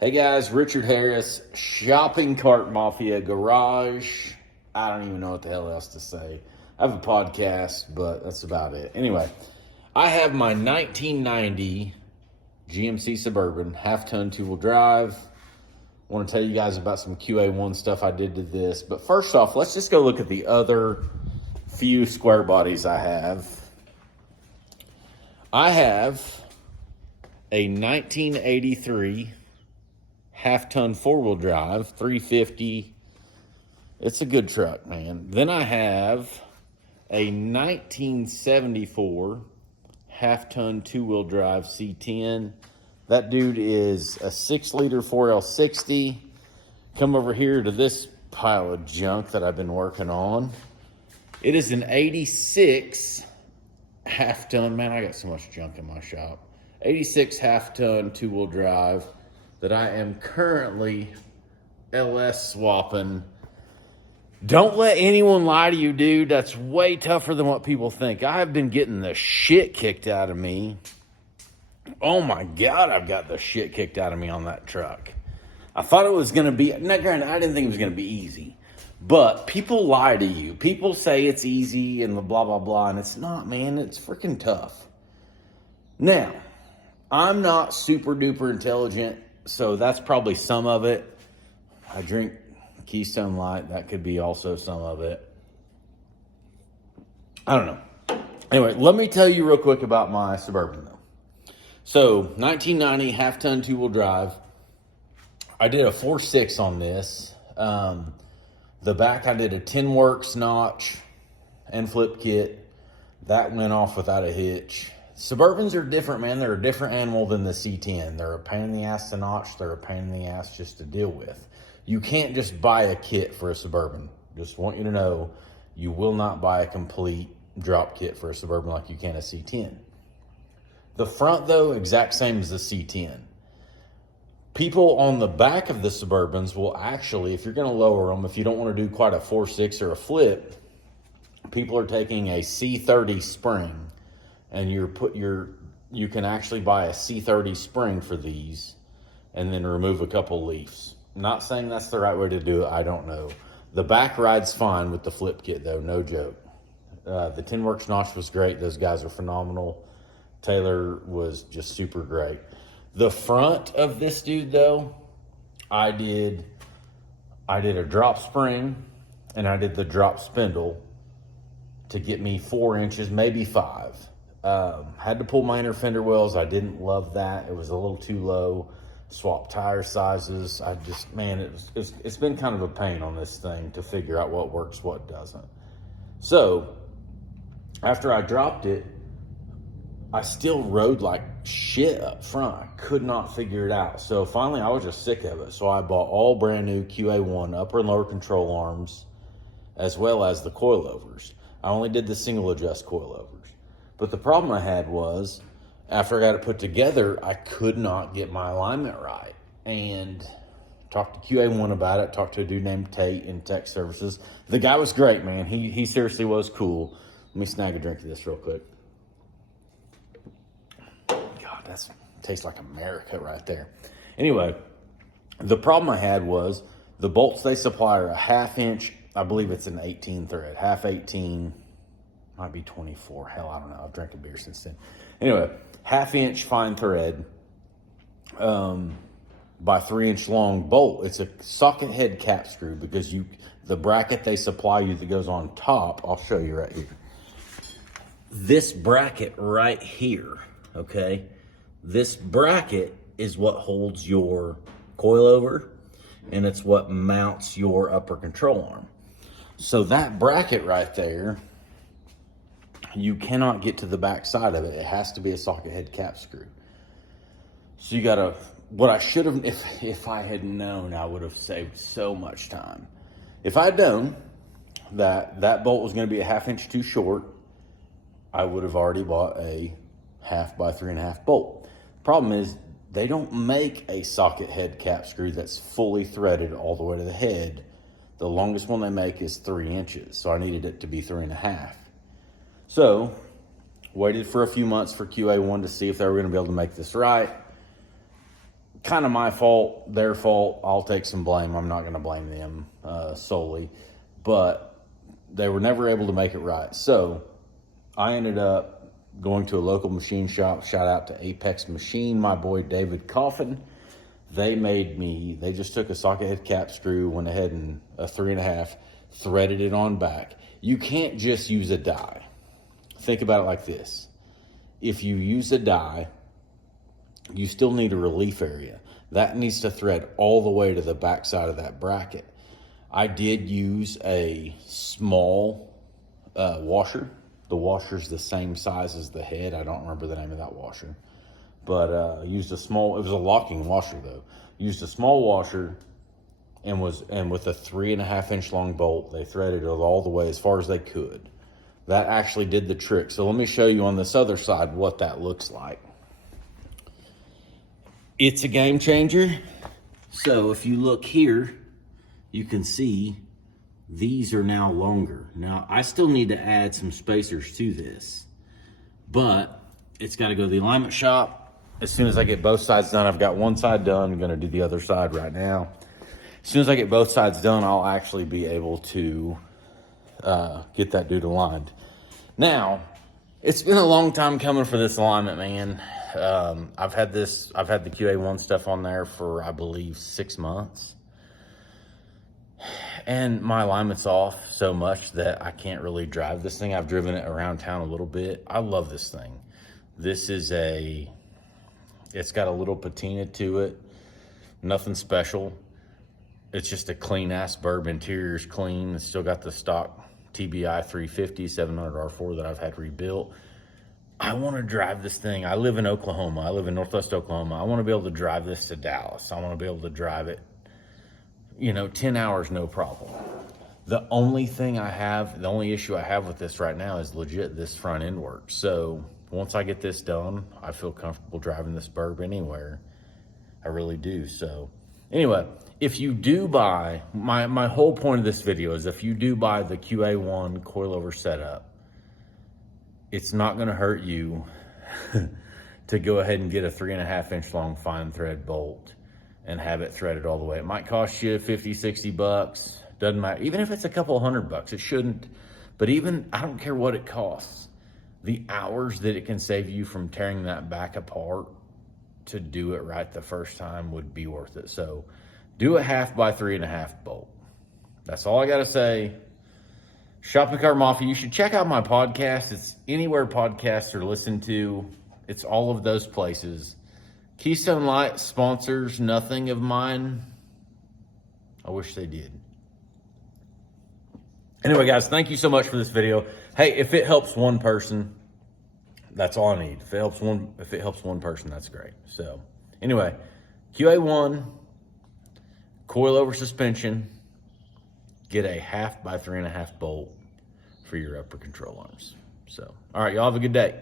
Hey guys, Richard Harris, Shopping Cart Mafia Garage. I don't even know what the hell else to say. I have a podcast, but that's about it. Anyway, I have my 1990 GMC Suburban, half-ton two-wheel drive. I want to tell you guys about some QA1 stuff I did to this. But first off, let's just go look at the other few square bodies I have. I have a 1983 half-ton four-wheel drive, 350. It's a good truck, man. Then I have a 1974 half-ton two-wheel drive C10. That dude is a 6-liter 4L60. Come over here to this pile of junk that I've been working on. It is an 86 half-ton. Man, I got so much junk in my shop. 86 half-ton two-wheel drive that I am currently LS swapping. Don't let anyone lie to you, dude. That's way tougher than what people think. I have been getting the shit kicked out of me. Oh my God, I've got the shit kicked out of me on that truck. I thought it was going to be, not granted, I didn't think it was going to be easy. But people lie to you. People say it's easy and blah, blah, blah. And it's not, man. It's freaking tough. Now, I'm not super duper intelligent, so that's probably some of it. I drink Keystone Light. That could be also some of it. I don't know. Anyway, let me tell you real quick about my Suburban, though. So, 1990 half-ton two-wheel drive. I did a 4.6 on this. The back, I did a 10 works notch and flip kit. That went off without a hitch. Suburbans are different, man. They're a different animal than the C10. They're a pain in the ass to notch. They're a pain in the ass just to deal with. You can't just buy a kit for a Suburban. Just want you to know, you will not buy a complete drop kit for a Suburban like you can a C10. The front, though, exact same as the C10. People on the back of the Suburbans will actually, if you're going to lower them, if you don't want to do quite a 4.6 or a flip, people are taking a C30 spring. And you can actually buy a C30 spring for these and then remove a couple leaves. Not saying that's the right way to do it. I don't know. The back ride's fine with the flip kit, though. No joke. The 10 works notch was great. Those guys are phenomenal. Taylor was just super great. The front of this dude, though, I did a drop spring and I did the drop spindle to get me 4 inches, maybe 5. Had to pull my inner fender wells. I didn't love that. It was a little too low. Swap tire sizes. I just, man, it's been kind of a pain on this thing to figure out what works, what doesn't. So after I dropped it, I still rode like shit up front. I could not figure it out. So finally I was just sick of it. So I bought all brand new QA1 upper and lower control arms, as well as the coilovers. I only did the single adjust coilovers. But the problem I had was, after I got it put together, I could not get my alignment right. And talked to QA1 about it, talked to a dude named Tate in tech services. The guy was great, man. He seriously was cool. Let me snag a drink of this real quick. God, that tastes like America right there. Anyway, the problem I had was the bolts they supply are a 1/2 inch. I believe it's an 18 thread, half 18. Might be 24. Hell, I don't know. I've drank a beer since then. Anyway, 1/2 inch fine thread by 3 inch long bolt. It's a socket head cap screw because the bracket they supply you that goes on top, I'll show you right here. This bracket right here, okay? This bracket is what holds your coilover and it's what mounts your upper control arm. So that bracket right there, you cannot get to the back side of it. It has to be a socket head cap screw. So you gotta, what I should have, if I had known, I would have saved so much time. If I had known that bolt was gonna be a 1/2 inch too short, I would have already bought a 1/2 by 3.5 bolt. Problem is, they don't make a socket head cap screw that's fully threaded all the way to the head. The longest one they make is 3 inches. So I needed it to be 3.5. So, waited for a few months for QA1 to see if they were going to be able to make this right. kind of my fault, their fault. I'll take some blame. I'm not going to blame them solely, but they were never able to make it right. So I ended up going to a local machine shop. Shout out to Apex Machine, my boy David Coffin. They just took a socket head cap screw, went ahead and a 3.5, threaded it on back. You can't just use a die. Think about it like this. If you use a die, you still need a relief area. That needs to thread all the way to the back side of that bracket. I did use a small washer. The washer's the same size as the head. I don't remember the name of that washer. But used a small, it was a locking washer though. Used a small washer and with a 3.5-inch long bolt, they threaded it all the way as far as they could. That actually did the trick. So let me show you on this other side what that looks like. It's a game changer. So if you look here, you can see these are now longer. Now I still need to add some spacers to this, but it's got to go to the alignment shop. As soon as I get both sides done, I've got one side done. I'm going to do the other side right now. As soon as I get both sides done, I'll actually be able to get that dude aligned. Now, it's been a long time coming for this alignment, man. I've had the QA1 stuff on there for, I believe, 6 months. And my alignment's off so much that I can't really drive this thing. I've driven it around town a little bit. I love this thing. This is it's got a little patina to it. Nothing special. It's just a clean ass burb. Interior's clean. It's still got the stock TBI 350 700R4 that I've had rebuilt. I want to drive this thing. I live in Oklahoma. I live in Northwest Oklahoma. I want to be able to drive this to Dallas. I want to be able to drive it, 10 hours, no problem. The only issue I have with this right now is legit this front end work. So once I get this done, I feel comfortable driving this burb anywhere. I really do. So anyway, if you do buy, my whole point of this video is if you do buy the QA1 Coilover setup, it's not going to hurt you to go ahead and get a 3.5-inch long fine thread bolt and have it threaded all the way. It might cost you $50-$60. Doesn't matter. Even if it's a couple $100, it shouldn't. But I don't care what it costs. The hours that it can save you from tearing that back apart to do it right the first time would be worth it. So do a 1/2 by 3.5 bolt. That's all I got to say. Shopping Cart Mafia, you should check out my podcast. It's anywhere podcasts are listened to. It's all of those places. Keystone Light sponsors nothing of mine. I wish they did. Anyway, guys, thank you so much for this video. Hey, if it helps one person, that's all I need. If it helps one person, that's great. So anyway, QA1, coilover suspension, get a 1/2 by 3.5 bolt for your upper control arms. So, all right, y'all have a good day.